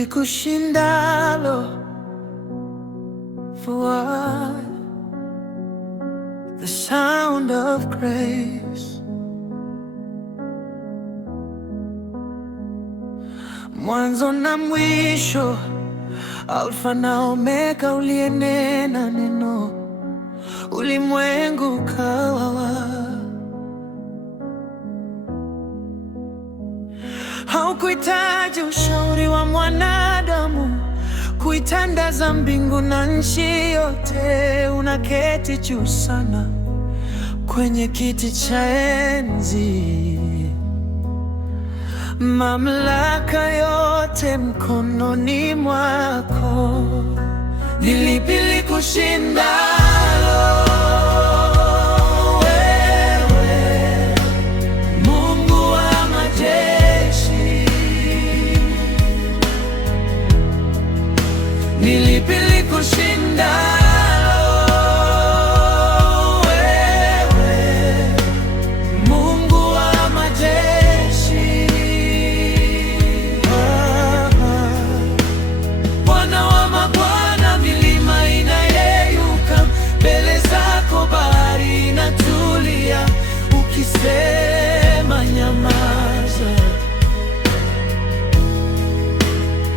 likushindalo. For what? The sound of grace. Mwanzo na mwisho, Alfa na Omega, uliyenena neno, ulimwengu ukawa. Haukuhitaji ushauri wa mwanadamu kuitandaza mbingu na nchi yote. Unaketi juu sana kwenye kiti cha enzi, mamlaka yote mkononi mwako. Ni lipi likushindalo? Wewe Mungu wa majeshi. Ni lipi likushindalo? Sema nyamaza.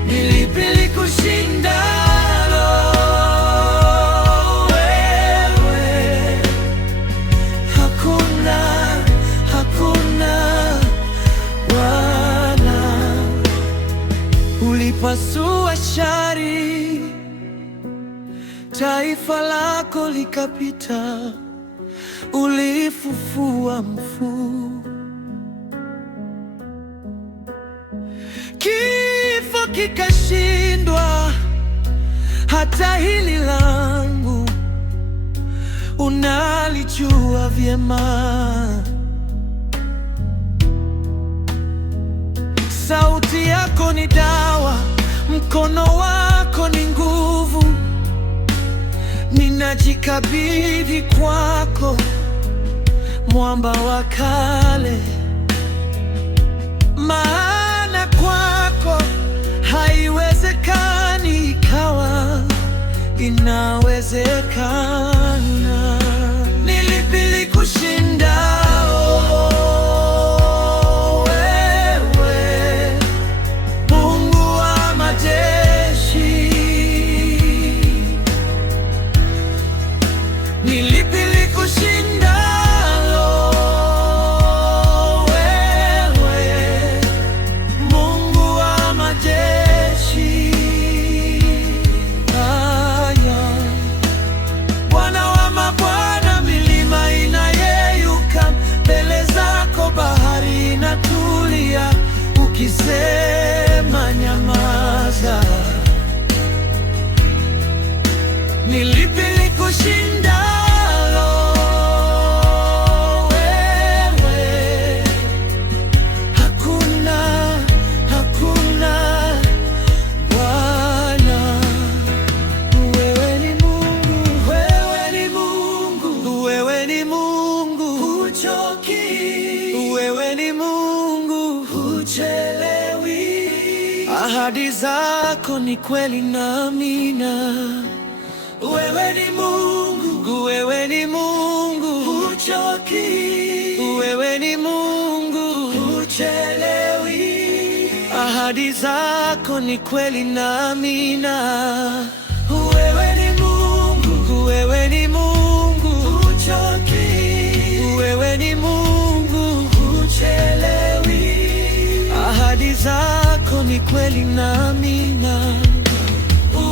Ni lipi likushindalo? Wewe hakuna, hakuna Bwana. Ulipasua shari, taifa lako likapita. Ulifufua mfu, kifo kikashindwa. Hata hili langu unalijua vyema. Sauti yako ni dawa, mkono wako ni nguvu. Ninajikabidhi kwako, mwamba wa kale, maana kwako haiwezekani ikawa inawezekana. Ni lipi likushindalo? Wewe Mungu wa majeshi. Ni lipi likushindalo? Ukisema nyamaza. Ni lipi likushindalo? Wewe hakuna, hakuna Bwana. Wewe ni Mungu, wewe ni Mungu, wewe ni Mungu, huchoki. Wewe ni Mungu, huchelewi. Ahadi zako ni kweli na amina. Wewe ni Mungu, wewe ni Mungu, huchoki. Wewe ni Mungu, huchelewi. Ahadi zako ni kweli na amina. Wewe ni Mungu, wewe ni Mungu, huchoki. Wewe ni Mungu, huchelewi. Ahadi zako ni kweli na amina.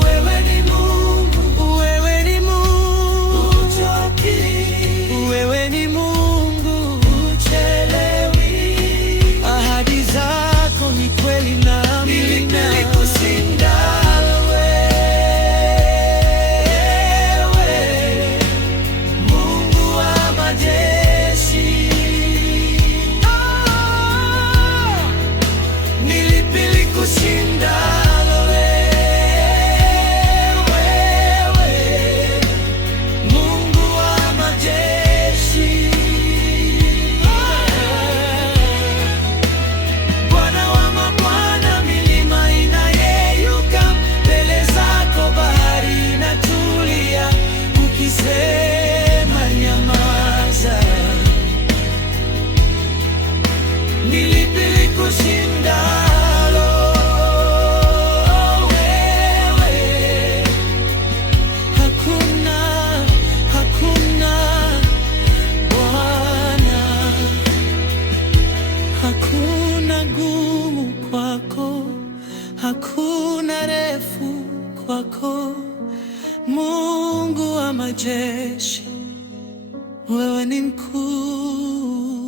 Wewe ni Mungu, wewe ni Mungu, huchoki. Wewe ni Mungu, huchelewi. Ahadi zako ni kweli na amina. Ni lipi likushindalo? Wewe Mungu wa majeshi. Ni lipi likushindalo? kwako, Mungu wa majeshi, wewe ni mkuu.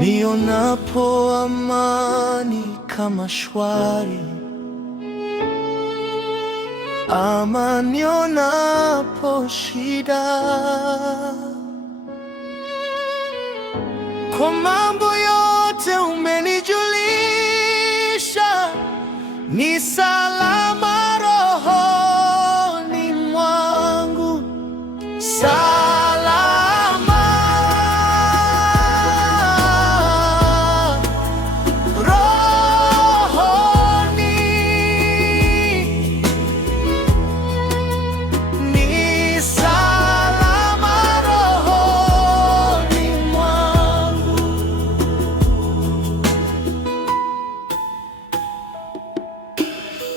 Nionapo amani kama shwari, ama nionapo shida, kwa mambo yote umenijulisha, ni salama rohoni mwangu,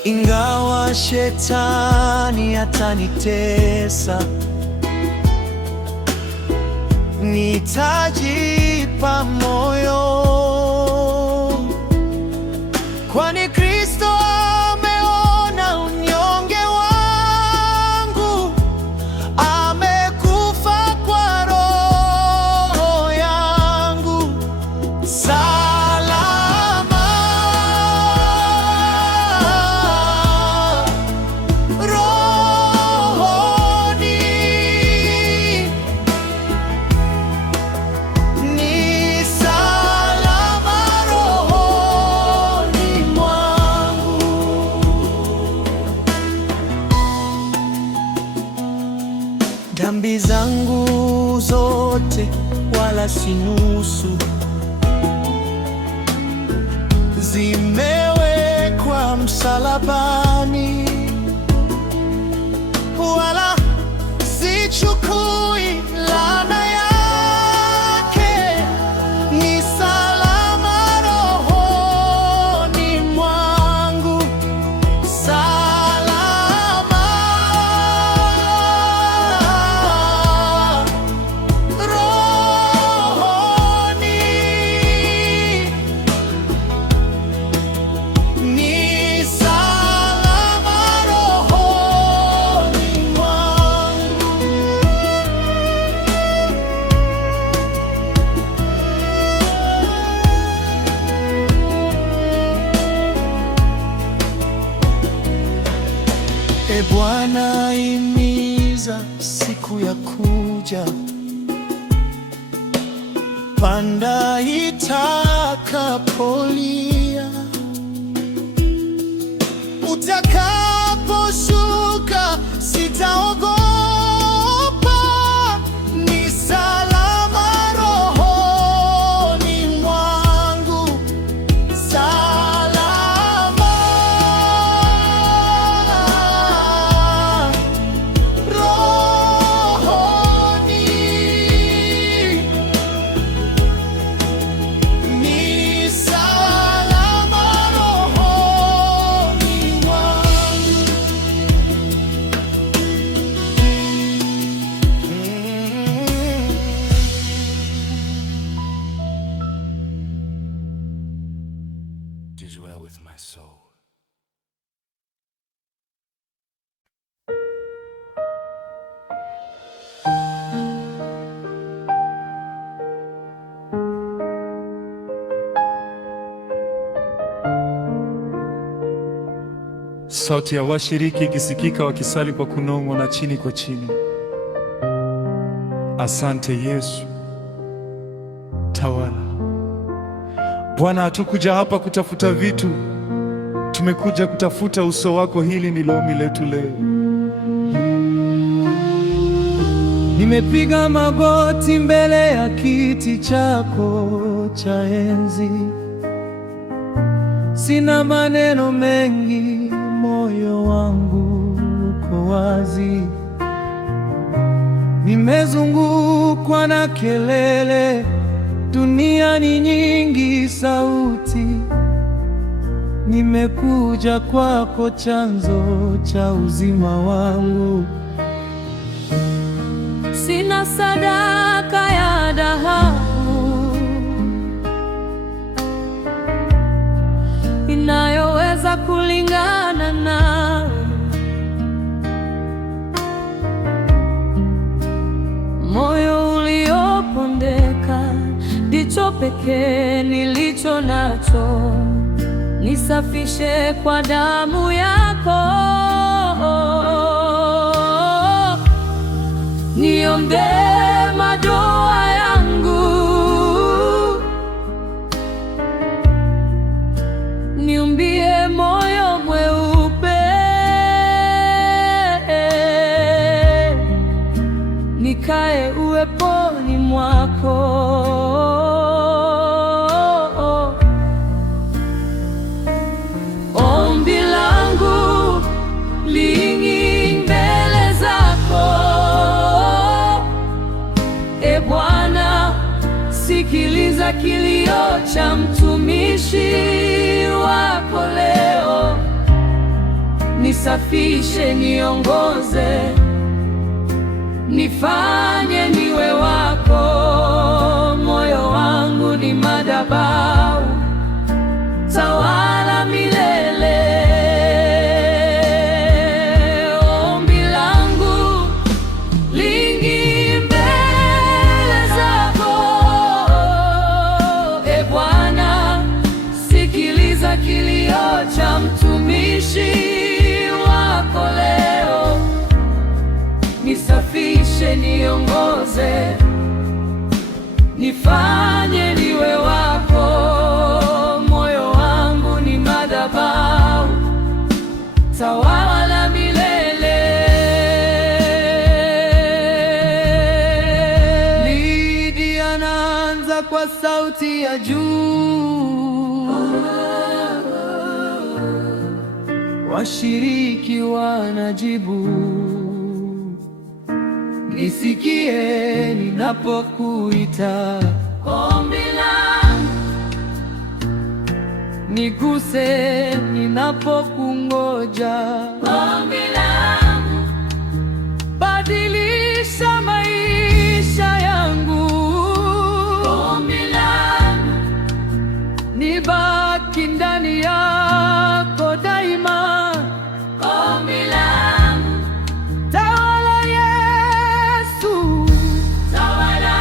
ingawa shetani atanitesa, nitajipa moyo, kwani Kristo ameona unyonge wangu, amekufa kwa roho yangu. Dhambi zangu zote wala si nusu, zimewekwa msalabani, wala sichukui laana yake, ni salama rohoni mwangu, E Bwana, imiza siku ya kuja, panda itakapolia, utakaposhuka sitaogopa, ni salama rohoni mwangu, it is well with my soul. Sauti ya washiriki ikisikika wakisali kwa kunong'ona chini kwa chini. Asante Yesu, tawala. Bwana, hatukuja hapa kutafuta vitu, tumekuja kutafuta uso wako. Hili ndilo ombi letu leo. Nimepiga magoti mbele ya kiti chako cha enzi, sina maneno mengi, moyo wangu uko wazi. Nimezungukwa na kelele, dunia ni nyingi sauti. Nimekuja kwako, chanzo cha uzima wangu. Sina sadaka ya dhahabu inayoweza kulingana nawe. Moyo uliopondeka ndicho pekee nilicho nacho. Nisafishe kwa damu yako, niombee madoa yangu, niumbie moyo mweupe, nikae uweponi mwako. Ombi langu lingi mbele zako, E Bwana, sikiliza kilio cha mtumishi wako leo. Nisafishe, niongoze, nifanye niwe wako. Moyo wangu ni madhabahu, tawala milele. Ombi langu lingi mbele zako, E Bwana, sikiliza kilio cha mtumishi wako leo. Nisafishe, niongoze, nifanye niwe wako. Moyo wangu ni madhabahu, tawala milele. Lidia anaanza kwa sauti ya juu, washiriki wanajibu. Nisikie ninapokuita, ombi langu, niguse ninapokungoja, ombi langu, badilisha maisha yangu, ombi langu, nibaki ndani yako daima, ombi langu, tawala Yesu, tawala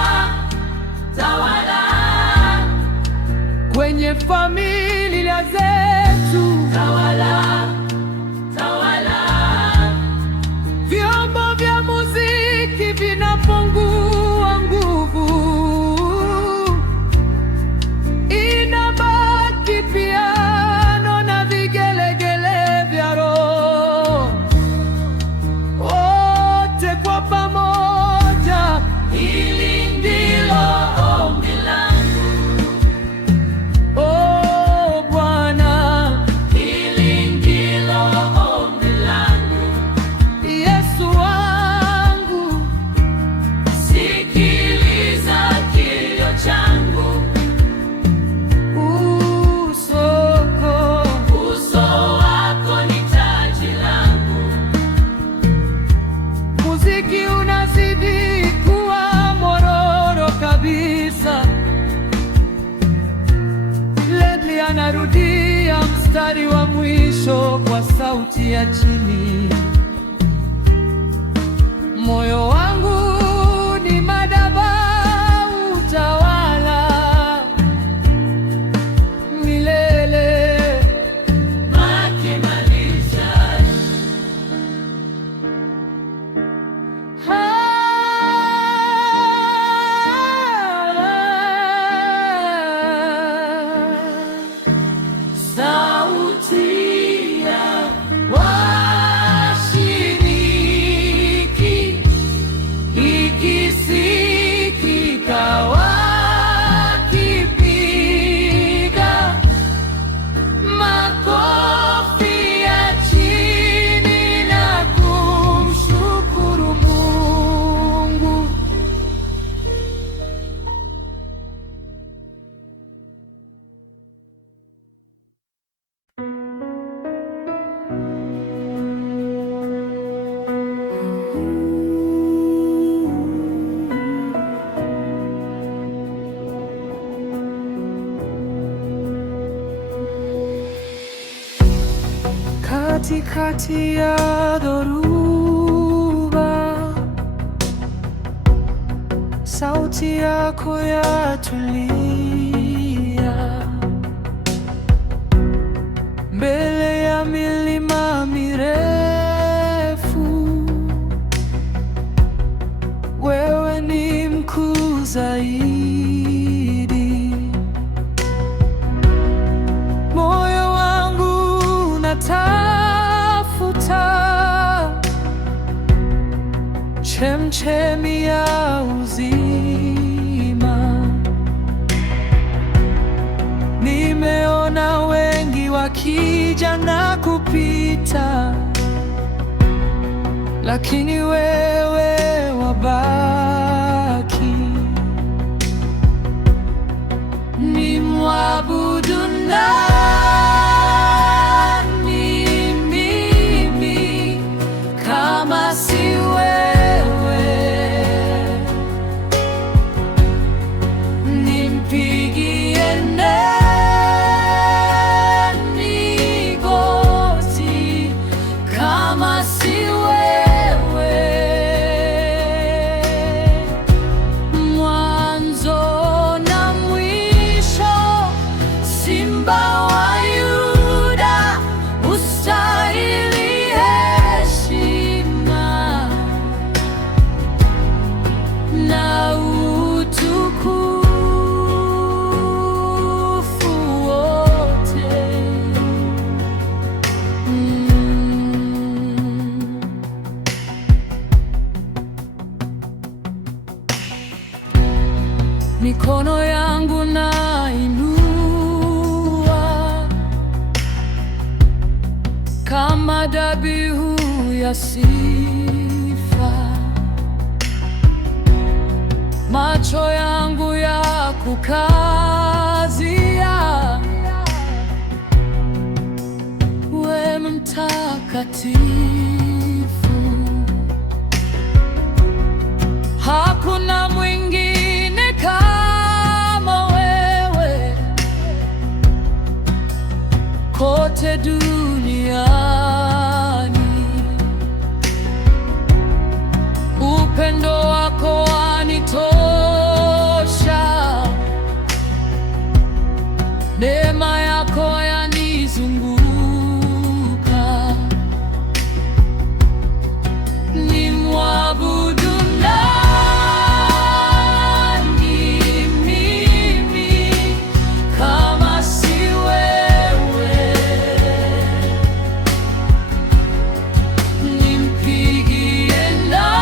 kwenye familia zetu, tawala vyombo vya muziki vinapungua nguvu, inabaki piano na vigelegele vya roho. Wote kwa pamoja, hili ndilo ombi langu. Oh Bwana, hili ndilo ombi langu. Yesu wangu, sikiliza kilio changu. Uso wako ni taji langu. Muziki unazidi kuwa mororo kabisa. Ledley anarudia mstari wa mwisho kwa sauti ya chini. Moyo wangu ni madhabahu, tawala milele. Makimalisha sauti ya washiriki katikati ya dhoruba, sauti yako yatulia mbele ya milima mirefu. Wewe ni mkuu zaidi. Moyo wangu unatafuta chemchemi ya uzima. Nimeona wengi wakija na kupita, lakini wewe wabaki. Nimwabudu nani mimi kama si wewe? Nimpigie nani goti kama si wewe? Mwanzo na mwisho, Simba wa Yuda, ustahili heshima na utukufu wote. Mikono yangu nainua kama dhabihu ya sifa. Macho yangu ya kukazia wewe mtakatifu. Hakuna mwingine kama wewe kote duniani. Upendo wako wanitosha, neema yako yanizunguka. Nimwabudu nani mimi kama si wewe? Nimpigie nani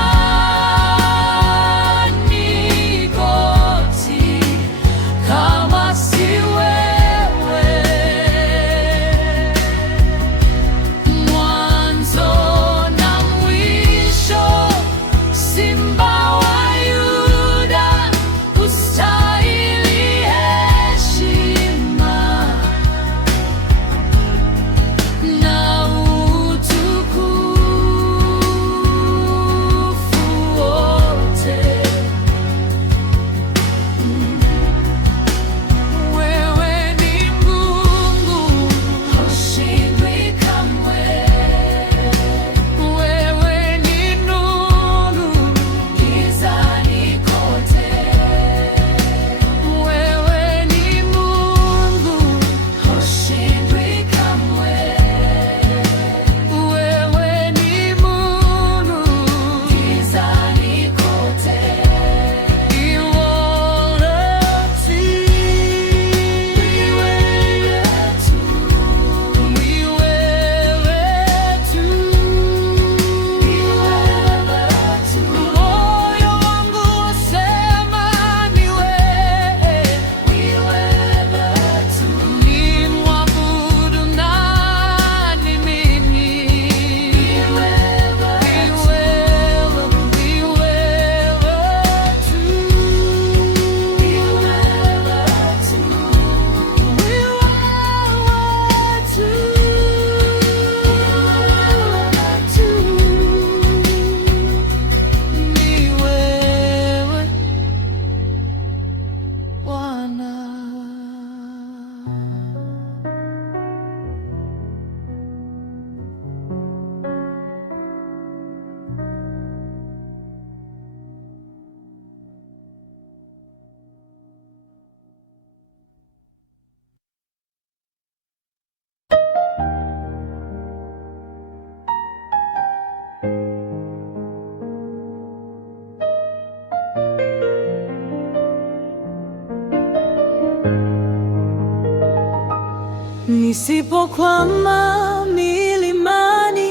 Nisipokwama milimani,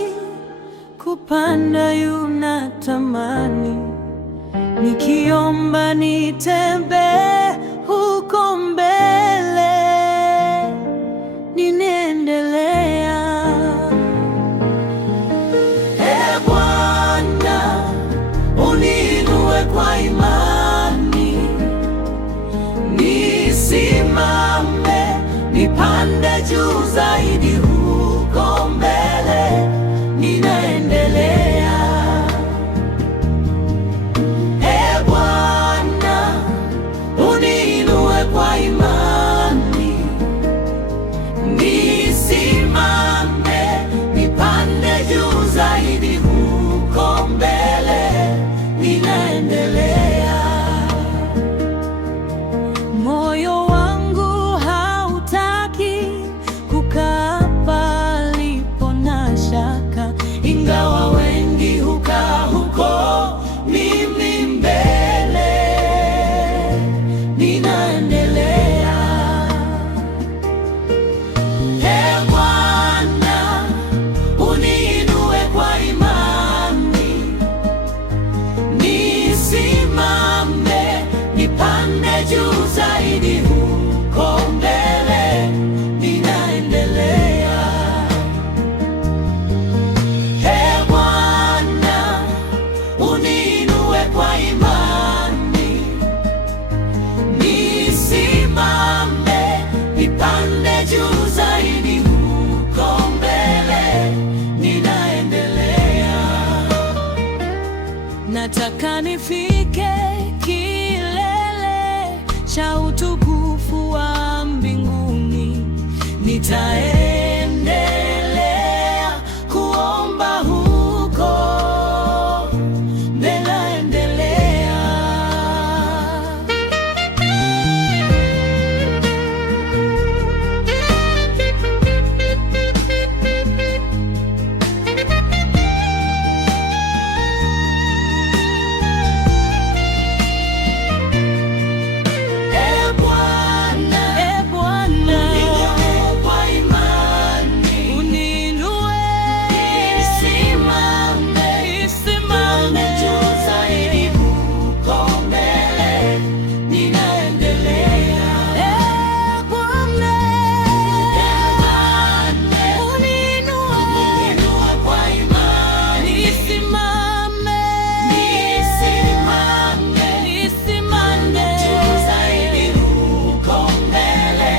kupanda yunatamani, nikiomba nitembee huko mbele, ninaendelea. Ee Bwana, uniinue kwa imani, nisimame, nipande juu zaidi huko mbele, ninaendelea. Ee Bwana, uniinue kwa imani, nisimame, nipande juu zaidi huko mbele, ninaendelea. Moyo wangu hautaki kukaa palipo na shaka, ingawa wengi hukaa huko, mimi mbele, ninaendelea. Ee Bwana, uniinue kwa imani, nisimame, nipande juu zaidi huko mbele, ninaendelea. Ee Bwana, uniinue kwa imani, nisimame, nipande juu zaidi huko mbele, ninaendelea. Nataka nifike kilele cha utukufu wa mbinguni, nitaendelea kuomba huko, ninaendelea. Ee Bwana, uniinue kwa imani, nisimame, nipande juu zaidi huko mbele, ninaendelea. Ee Bwana, uniinue kwa imani, nisimame, nipande juu zaidi huko mbele,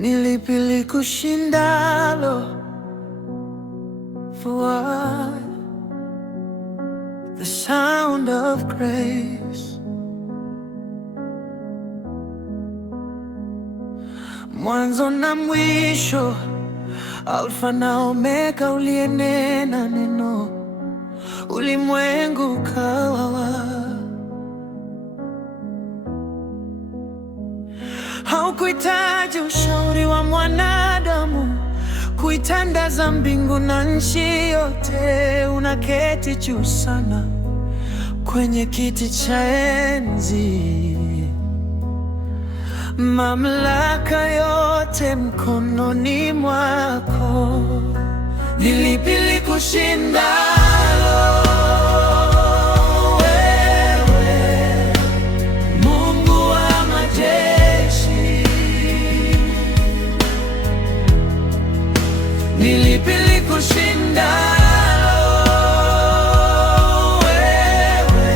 Ni lipi likushindalo? For the sound of grace. Mwanzo na mwisho, Alfa na Omega, uliyenena neno, ulimwengu ukawa. Haukuhitaji ushauri wa mwanadamu kuitandaza mbingu na nchi yote. Unaketi juu sana kwenye kiti cha enzi, mamlaka yote mkononi mwako. Ni lipi likushindalo? Ni likushindalo, wewe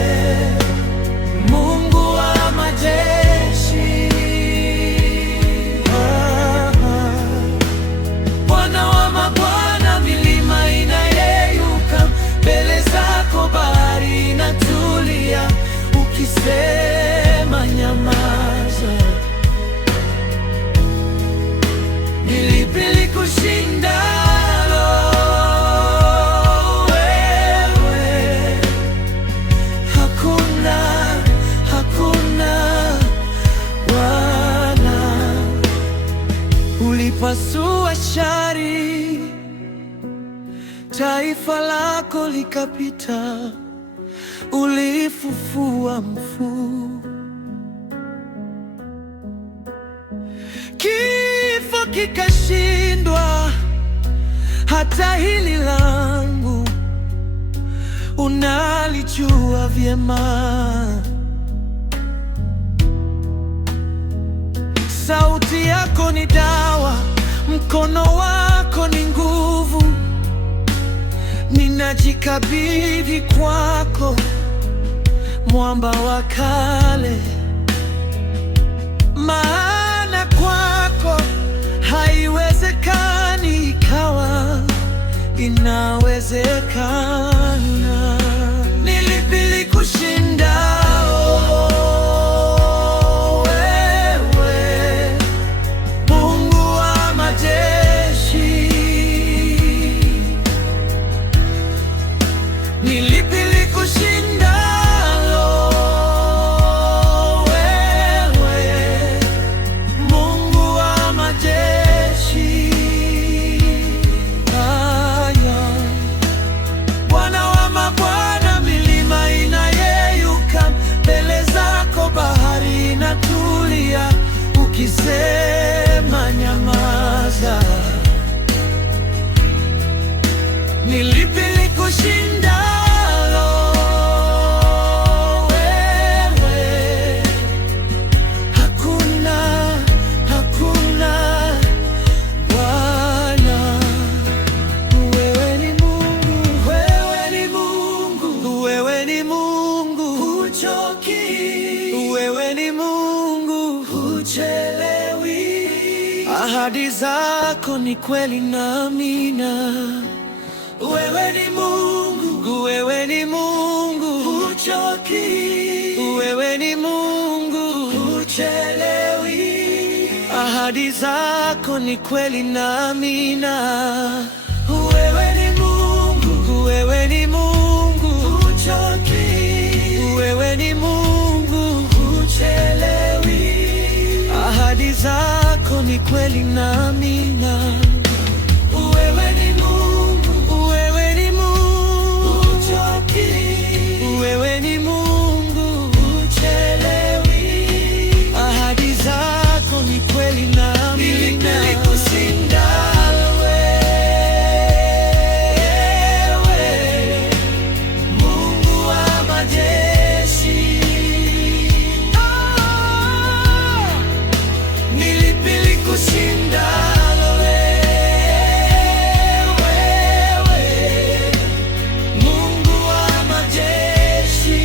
Mungu wa majeshi. Bwana wa mabwana, milima inayeyuka mbele zako, bahari inatulia ukisema nyamaza. Ni lipi likushindalo, wewe? Hakuna, hakuna Bwana. Ulipasua shari, taifa lako likapita. Ulifufua mfu, kifo kikashindwa. Hata hili langu unalijua vyema. Sauti yako ni dawa, mkono wako ni nguvu. Ninajikabidhi kwako, mwamba wa kale, maana kwako haiwezekani ikawa inawezekana. Ni lipi likushindalo, wewe Mungu wa majeshi? Ni lipi likushindalo, wewe Mungu wa majeshi? Bwana wa mabwana, milima inayeyuka mbele zako, bahari inatulia ukisema nyamaza. Ni lipi likushindalo, wewe? Hakuna, hakuna Bwana. Wewe ni Mungu, wewe ni Mungu, wewe ni Mungu, huchoki. Wewe ni Mungu, huchelewi. Ahadi zako ni kweli na amina. Wewe ni Mungu, wewe ni Mungu, huchoki. Wewe ni Mungu, huchelewi. Ahadi zako ni kweli na amina. Wewe ni Mungu, wewe ni Mungu, huchoki. Wewe ni Mungu, huchelewi. Ahadi zako ni kweli na amina. Wewe ni Mungu, wewe ni Mungu, huchoki. Wewe ni Mungu, huchelewi. Ahadi zako ni kweli na amina. Nilikushindalo, wewe Mungu wa majeshi. Ni lipi likushindalo, wewe Mungu wa majeshi?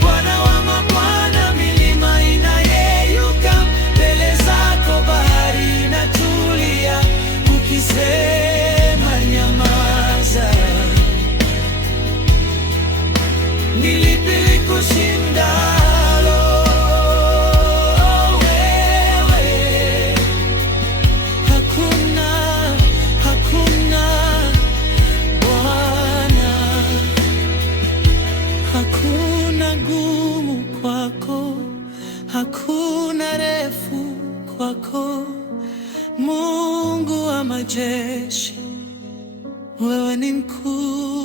Bwana wa mabwana, milima inayeyuka mbele zako, bahari inatulia ukisema nyamaza. Ni lipi likushindalo, wewe? Hakuna, hakuna Bwana. Hakuna gumu kwako, hakuna refu kwako, Mungu wa majeshi. Wewe ni mkuu.